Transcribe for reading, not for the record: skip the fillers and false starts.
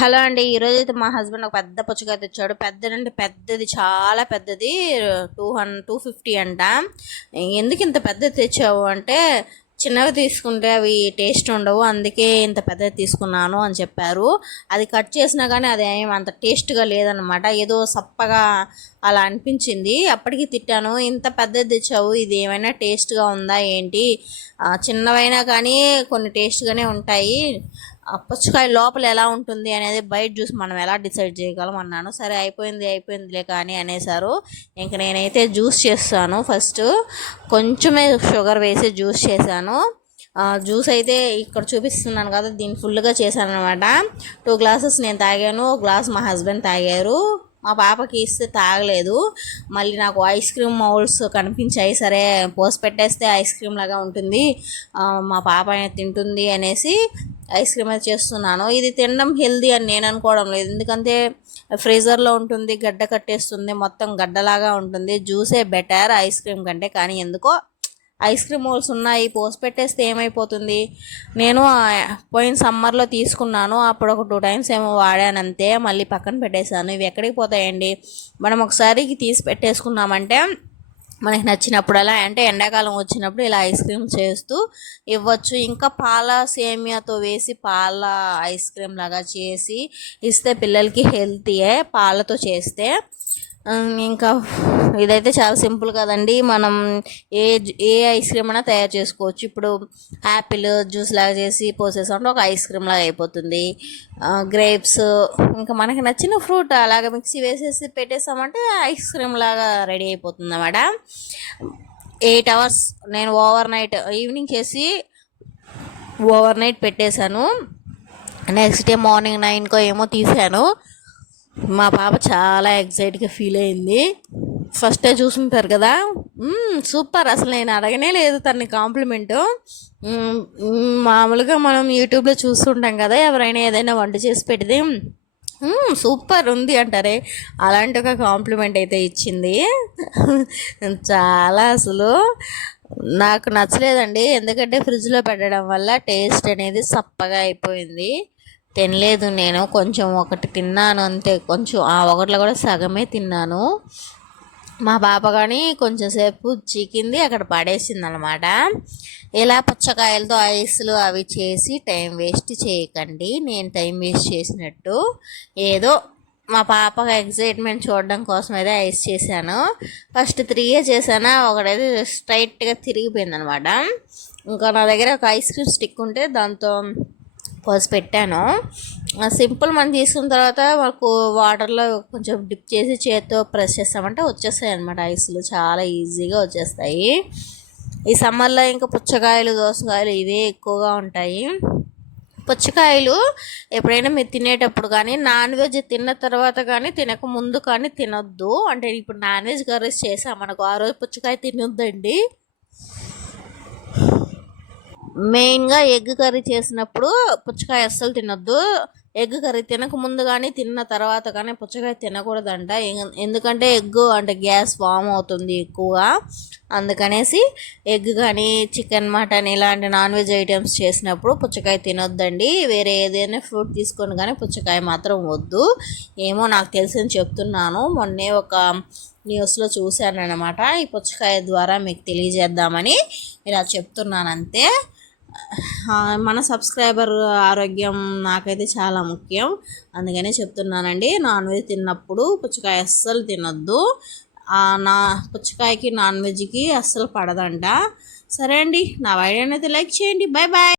Hello అండి. ఈరోజైతే మా హస్బెండ్ ఒక పెద్ద పుచ్చకాయ తెచ్చాడు. పెద్దదంటే పెద్దది, చాలా పెద్దది. 250 అంట. ఎందుకు ఇంత పెద్దది తెచ్చావు అంటే, చిన్నవి తీసుకుంటే అవి టేస్ట్ ఉండవు, అందుకే ఇంత పెద్దది తీసుకున్నాను అని చెప్పారు. అది కట్ చేసినా కానీ అది ఏం అంత టేస్ట్గా లేదనమాట. ఏదో సప్పగా అలా అనిపించింది. అప్పటికి తిట్టాను, ఇంత పెద్దది తెచ్చావు, ఇది ఏమైనా టేస్ట్గా ఉందా ఏంటి? చిన్నవైనా కానీ కొన్ని టేస్ట్గానే ఉంటాయి. ఆ పుచ్చకాయ లోపల ఎలా ఉంటుంది అనేది బయట చూసి మనం ఎలా డిసైడ్ చేయగలం అన్నాను. సరే అయిపోయిందిలే కానీ అనేసారు. ఇంక నేనైతే జ్యూస్ చేస్తాను. ఫస్ట్ కొంచెమే షుగర్ వేసి జ్యూస్ చేశాను. జ్యూస్ అయితే ఇక్కడ చూపిస్తున్నాను కదా, దీన్ని ఫుల్గా చేశాను అనమాట. 2 గ్లాసెస్ నేను తాగాను, 1 గ్లాస్ మా హస్బెండ్ తాగారు. మా పాపకి ఇస్తే తాగలేదు. మళ్ళీ నాకు ఐస్ క్రీమ్ మౌల్స్ కనిపించాయి. సరే పోసి పెట్టేస్తే ఐస్ క్రీమ్ లాగా ఉంటుంది, మా పాప తింటుంది అనేసి ఐస్ క్రీమ్ అయితే చేస్తున్నాను. ఇది తినడం హెల్దీ అని నేను అనుకోవడం లేదు, ఎందుకంటే ఫ్రీజర్లో ఉంటుంది, గడ్డ కట్టేస్తుంది, మొత్తం గడ్డలాగా ఉంటుంది. జ్యూసే బెటర్ ఐస్ క్రీమ్ కంటే. కానీ ఎందుకో ఐస్ క్రీమ్ మోల్స్ ఉన్నాయి, పోసి పెట్టేస్తే ఏమైపోతుంది. నేను పోయిన సమ్మర్లో తీసుకున్నాను, అప్పుడు ఒక 2 టైమ్స్ ఏమో వాడాను అంతే, మళ్ళీ పక్కన పెట్టేశాను. ఇవి ఎక్కడికి పోతాయండి? మనం ఒకసారికి తీసి పెట్టేసుకున్నామంటే మనకి నచ్చినప్పుడల్లా, అంటే ఎండాకాలం వచ్చినప్పుడు ఇలా ఐస్ క్రీమ్ చేస్తూ ఇవ్వచ్చు. ఇంకా పాల సేమియాతో వేసి పాల ఐస్ క్రీమ్ లాగా చేసి ఇస్తే పిల్లలకి హెల్తీయే, పాలతో చేస్తే. ఇంకా ఇదైతే చాలా సింపుల్ కదండి. మనం ఏ ఐస్ క్రీమ్ అయినా తయారు చేసుకోవచ్చు. ఇప్పుడు యాపిల్ జ్యూస్ లాగా చేసి పోసేసామంటే ఒక ఐస్ క్రీమ్ లాగా అయిపోతుంది. గ్రేప్స్, ఇంకా మనకి నచ్చిన ఫ్రూట్ అలాగ మిక్సీ వేసేసి పెట్టేసామంటే ఐస్ క్రీమ్ లాగా రెడీ అయిపోతుంది అన్నమాట. 8 hours నేను ఓవర్ నైట్, ఈవినింగ్ చేసి ఓవర్ నైట్ పెట్టేశాను. నెక్స్ట్ డే మార్నింగ్ 9కో ఏమో తీసాను. మా పాప చాలా ఎక్సైట్గా ఫీల్ అయింది. ఫస్టే చూసుంటారు కదా, సూపర్, అసలు నేను అడగనే లేదు తనని కాంప్లిమెంటు. మామూలుగా మనం యూట్యూబ్లో చూస్తుంటాం కదా, ఎవరైనా ఏదైనా వంట చేసి పెడితే సూపర్ ఉంది అంటారే, అలాంటి ఒక కాంప్లిమెంట్ అయితే ఇచ్చింది. చాలా అసలు నాకు నచ్చలేదండి, ఎందుకంటే ఫ్రిడ్జ్లో పెట్టడం వల్ల టేస్ట్ అనేది సప్పగా అయిపోయింది. తినలేదు నేను, కొంచెం ఒకటి తిన్నాను అంతే. కొంచెం ఆ ఒకటిలో కూడా సగమే తిన్నాను. మా పాప కానీ కొంచెం సేపు చికింది, అక్కడ పడేసింది అనమాట. ఇలా పుచ్చకాయలతో ఐస్లు అవి చేసి టైం వేస్ట్ చేయకండి. నేను టైం వేస్ట్ చేసినట్టు ఏదో మా పాప ఎగ్జైట్మెంట్ చూడడం కోసం అయితే ఐస్ చేశాను. ఫస్ట్ 3 చేశాను, ఒకటైతే స్ట్రైట్గా తిరిగిపోయింది అనమాట. ఇంకా నా దగ్గర ఒక ఐస్ క్రీమ్ స్టిక్ ఉంటే దాంతో పోసి పెట్టాను. సింపుల్, మనం తీసుకున్న తర్వాత మాకు వాటర్లో కొంచెం డిప్ చేసి చేతితో ప్రెస్ చేస్తామంటే వచ్చేస్తాయి అనమాట ఐస్లు, చాలా ఈజీగా వచ్చేస్తాయి. ఈ సమ్మర్లో ఇంకా పుచ్చకాయలు, దోసకాయలు ఇవే ఎక్కువగా ఉంటాయి. పుచ్చకాయలు ఎప్పుడైనా మీరు తినేటప్పుడు కానీ, నాన్ వెజ్ తిన్న తర్వాత కానీ, తినక ముందు కానీ తినొద్దు. అంటే ఇప్పుడు నాన్ వెజ్ కర్రీస్ చేసామనుకో, ఆ రోజు పుచ్చకాయ తినొద్దండి. మెయిన్గా ఎగ్ కర్రీ చేసినప్పుడు పుచ్చకాయ అస్సలు తినొద్దు. ఎగ్ కర్రీ తినక ముందు కానీ తిన్న తర్వాత కానీ పుచ్చకాయ తినకూడదంట, ఎందుకంటే ఎగ్ అంటే గ్యాస్ ఫామ్ అవుతుంది ఎక్కువగా. అందుకనేసి ఎగ్ కానీ, చికెన్, మటన్ ఇలాంటి నాన్ వెజ్ ఐటమ్స్ చేసినప్పుడు పుచ్చకాయ తినొద్దండి. వేరే ఏదైనా ఫ్రూట్ తీసుకొని కానీ పుచ్చకాయ మాత్రం వద్దు. ఏమో నాకు తెలిసింది చెప్తున్నాను, మొన్నే ఒక న్యూస్లో చూశాను అనమాట. ఈ పుచ్చకాయ ద్వారా మీకు తెలియజేద్దామని ఇలా చెప్తున్నాను అంతే. మన సబ్స్క్రైబర్ ఆరోగ్యం నాకైతే చాలా ముఖ్యం, అందుకనే చెప్తున్నానండి. నాన్ వెజ్ తిన్నప్పుడు పుచ్చకాయ అస్సలు తినొద్దు. నా పుచ్చకాయకి నాన్ వెజ్కి అస్సలు పడదంట. సరే అండి, నా వీడియోని అయితే లైక్ చేయండి. Bye bye.